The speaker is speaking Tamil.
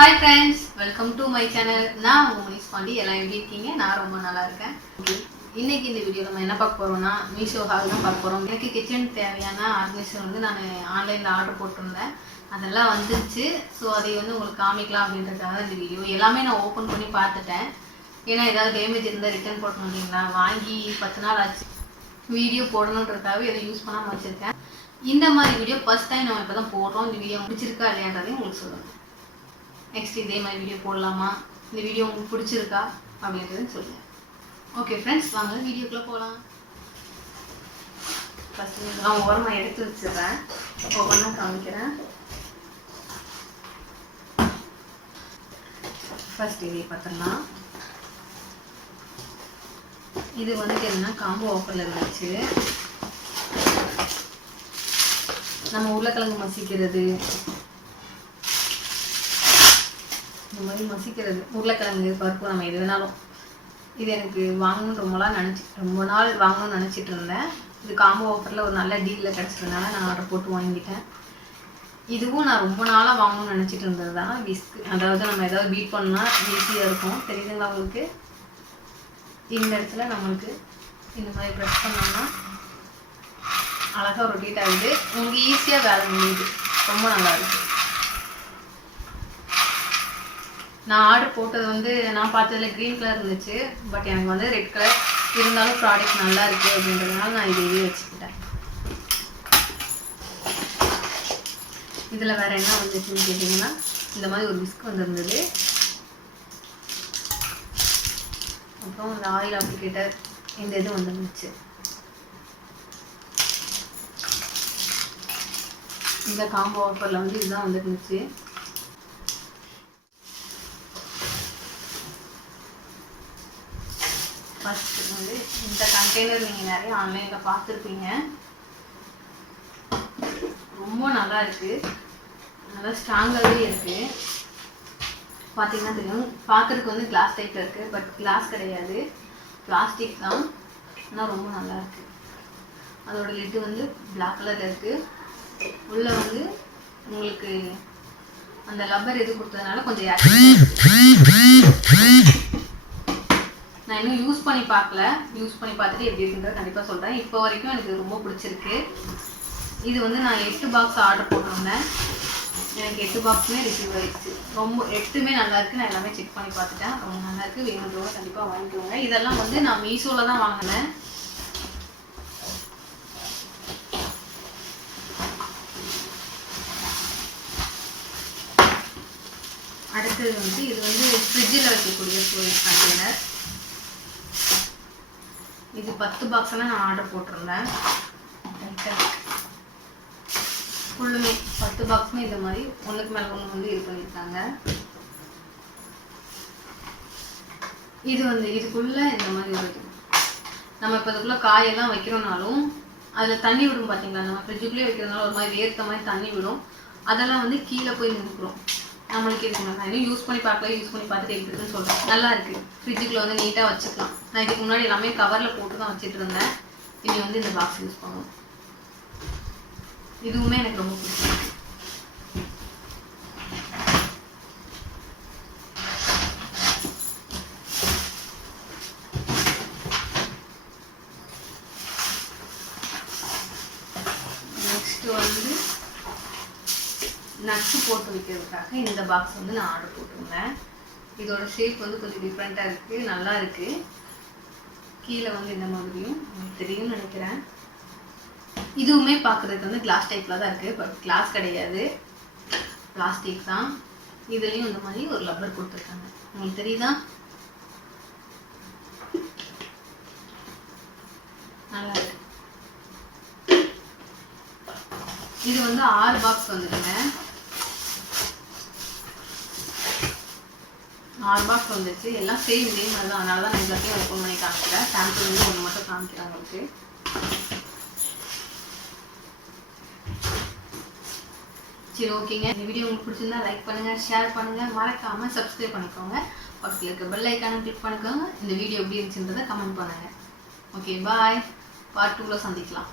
Hi friends, welcome to my channel. நான் உங்க மனிஷ் பாண்டி. எல்லாம் எப்படி இருக்கீங்க? நான் ரொம்ப நல்லா இருக்கேன். இன்னைக்கு இந்த வீடியோ நம்ம என்ன பார்க்க போறோம்னா மீஷோ ஹால் தான் பார்க்க போறோம். எனக்கு கிச்சன் தேவையான ஆர்கனைசர் வந்து நான் ஆன்லைன்ல ஆர்டர் போட்டிருந்தேன். அதெல்லாம் வந்துருச்சு. ஸோ அதை வந்து உங்களுக்கு காமிக்கலாம் அப்படின்றதுக்காக இந்த வீடியோ எல்லாமே நான் ஓப்பன் பண்ணி பார்த்துட்டேன். ஏன்னா ஏதாவது டேமேஜ் இருந்தால் ரிட்டர்ன் போட்டணும் இல்லைங்களா, வாங்கி 10 நாள் ஆச்சு. வீடியோ போடணுன்றதுக்காக எதை யூஸ் பண்ணாமல் வச்சுருக்கேன். இந்த மாதிரி வீடியோ ஃபர்ஸ்ட் டைம் நம்ம இப்போ தான் போடுறோம். இந்த வீடியோ பிடிச்சிருக்கா இல்லையான்றதையும் உங்களுக்கு சொல்லுங்கள். நெக்ஸ்ட் இதே மாதிரி வீடியோ போடலாமா, இந்த வீடியோ உங்களுக்கு பிடிச்சிருக்கா அப்படின்றதுன்னு சொல்லுங்கள். ஓகே ஃப்ரெண்ட்ஸ், வாங்க வீடியோக்குள்ளே போகலாம். ஃபஸ்ட்டு நான் ஓரமாக எடுத்து வச்சிடுறேன், ஒவ்வொன்றா காமிக்கிறேன். ஃபர்ஸ்ட் இதே பார்த்துடலாம். இது வந்துட்டு என்னன்னா காம்போ ஆஃபரில் இருந்துச்சு. நம்ம உருளைக்கிழங்கு மசிக்கிறது, இந்த மாதிரி மசிக்கிறது, உருளைக்கிழங்கு பருப்பு நம்ம எது வேணாலும். இது எனக்கு வாங்கணும்னு ரொம்ப நாள் வாங்கணும்னு நினச்சிட்டு இருந்தேன். இது காம்போ ஆஃபரில் ஒரு நல்ல டீலில் கிடச்சதுனால நான் ஆர்டர் போட்டு வாங்கிட்டேன். இதுவும் நான் ரொம்ப நாளாக வாங்கணும்னு நினச்சிட்டு இருந்தது தான். விஸ்க், அதாவது நம்ம ஏதாவது பீட் பண்ணால் ஈஸியாக இருக்கும். தெரியுதுங்களா உங்களுக்கு? இந்த இடத்துல நம்மளுக்கு இந்த மாதிரி ப்ரெஸ் பண்ணோம்னா அழகாக ரொட்டேட் ஆகுது. உங்களுக்கு ஈஸியாக வேலை முடியுது. ரொம்ப நல்லா இருக்குது. நான் ஆர்டர் போட்டது வந்து நான் பார்த்ததில் க்ரீன் கலர் இருந்துச்சு. பட் எனக்கு வந்து ரெட் கலர் இருந்தாலும் ப்ராடக்ட் நல்லா இருக்குது அப்படின்றதுனால நான் இதையே வச்சுக்கிட்டேன். இதில் வேறு என்ன வந்துச்சுன்னு கேட்டிங்கன்னா, இந்த மாதிரி ஒரு விஸ்க் வந்துருந்தது. அப்புறம் இந்த ஆயில் அப்ளிகேட்டர், இந்த இது வந்துருந்துச்சு. இந்த காம்போ ஆஃபரில் வந்து இதுதான் வந்துருந்துச்சு. ஃபஸ்ட்டு வந்து இந்த கண்டெய்னர் நீங்கள் நிறைய ஆன்லைனில் பார்த்துருப்பீங்க. ரொம்ப நல்லா இருக்குது, நல்லா ஸ்ட்ராங்காகவே இருக்குது. பார்த்தீங்கன்னா தெரியும், பார்க்குறதுக்கு வந்து கிளாஸ் டைப்பில் இருக்குது. பட் கிளாஸ் கிடையாது, பிளாஸ்டிக் தான். ஆனால் ரொம்ப நல்லா இருக்குது. அதோட லிட்டு வந்து பிளாக் கலரில் இருக்குது. உள்ளே வந்து உங்களுக்கு அந்த லப்பர் இது கொடுத்ததுனால கொஞ்சம் நான் இன்னும் யூஸ் பண்ணி பார்க்கல. யூஸ் பண்ணி பார்த்துட்டு எப்படி இருக்குன்றத கண்டிப்பாக சொல்கிறேன். இப்போ வரைக்கும் எனக்கு ரொம்ப பிடிச்சிருக்கு. இது வந்து நான் 8 பாக்ஸ் ஆர்டர் போட்டிருந்தேன். எனக்கு 8 பாக்ஸுமே ரிசீவ் ஆகிடுச்சு. ரொம்ப 8மே நல்லாயிருக்கு. நான் எல்லாமே செக் பண்ணி பார்த்துட்டேன். ரொம்ப நல்லாயிருக்கு. வேணுன்றவங்க கண்டிப்பாக வாங்கிக்கோங்க. இதெல்லாம் வந்து நான் மீஷோவில் தான் வாங்கினேன். அடுத்தது வந்து இது வந்து ஃப்ரிட்ஜில் வைக்கக்கூடிய ஸ்டோரேஜ் கண்டெய்னர். இது 10 பாக்ஸ்லாம் நான் ஆர்டர் போட்டிருந்தேன். ஃபுல்லுமே 10 பாக்ஸுமே இந்த மாதிரி ஒன்றுக்கு மேலே ஒன்று வந்து இது பண்ணியிருக்காங்க. இது வந்து இதுக்குள்ளே இந்த மாதிரி வருது. நம்ம இப்போ இதுக்குள்ளே காயெல்லாம் வைக்கிறோம்னாலும் அதில் தண்ணி விடும். பார்த்தீங்களா, நம்ம ஃப்ரிட்ஜுக்குள்ளேயே வைக்கிறதுனால ஒரு மாதிரி வேர்த்த மாதிரி தண்ணி விடும். அதெல்லாம் வந்து கீழே போய் நின்றுக்கிறோம். நம்மளுக்கு இருக்குங்க. நான் இன்னும் யூஸ் பண்ணி பார்க்கல. யூஸ் பண்ணி பார்த்துட்டு எப்படி இருக்குன்னு சொல்கிறேன். நல்லா இருக்குது. ஃப்ரிட்ஜுக்குள்ளே வந்து நீட்டாக வச்சுக்கலாம். நான் இதுக்கு முன்னாடி எல்லாமே கவரில் போட்டு தான் வச்சுட்டு இருந்தேன். இனி வந்து இந்த பாக்ஸ் யூஸ் பண்ணுவோம். இதுவுமே எனக்கு ரொம்ப பிடிச்சிருக்கு. நெக்ஸ்ட்டு வந்து நட்ஸு போட்டு வைக்கிறதுக்காக இந்த பாக்ஸ் வந்து நான் ஆர்டர் போட்டிருந்தேன். இதோட ஷேப் வந்து கொஞ்சம் டிஃப்ரெண்ட்டாக இருக்குது, நல்லா இருக்குது. கீழே வந்து இந்த மாதிரியும் உங்களுக்கு தெரியும்னு நினைக்கிறேன். இதுவுமே பார்க்குறதுக்கு வந்து கிளாஸ் டைப்பில் தான் இருக்குது. பட் கிளாஸ் கிடையாது, பிளாஸ்டிக் தான். இதுலேயும் இந்த மாதிரி ஒரு லப்பர் கொடுத்துருக்காங்க. உங்களுக்கு தெரியுதா? நல்லா இருக்கு. இது வந்து 6 பாக்ஸ் வந்துடுங்க. 6 பாக்ஸ் வந்துச்சு. எல்லாம் சேம் இதே மாதிரி தான். அதனால தான் நான் எல்லாத்தையும் ஓப்பன் பண்ணி காமிக்கிறேன். சாம்பிள் வந்து ஒன்று மட்டும் காமிக்கிறேன் உங்களுக்கு. சரி, ஓகேங்க. இந்த வீடியோ உங்களுக்கு பிடிச்சிருந்தா லைக் பண்ணுங்கள், ஷேர் பண்ணுங்கள், மறக்காமல் சப்ஸ்கிரைப் பண்ணிக்கோங்க. பக்கத்தில் இருக்க பெல் ஐக்கானை கிளிக் பண்ணிக்கோங்க. இந்த வீடியோ எப்படி இருந்துச்சுன்றதை கமெண்ட் பண்ணுங்கள். ஓகே, பாய். பார்ட் 2ல சந்திக்கலாம்.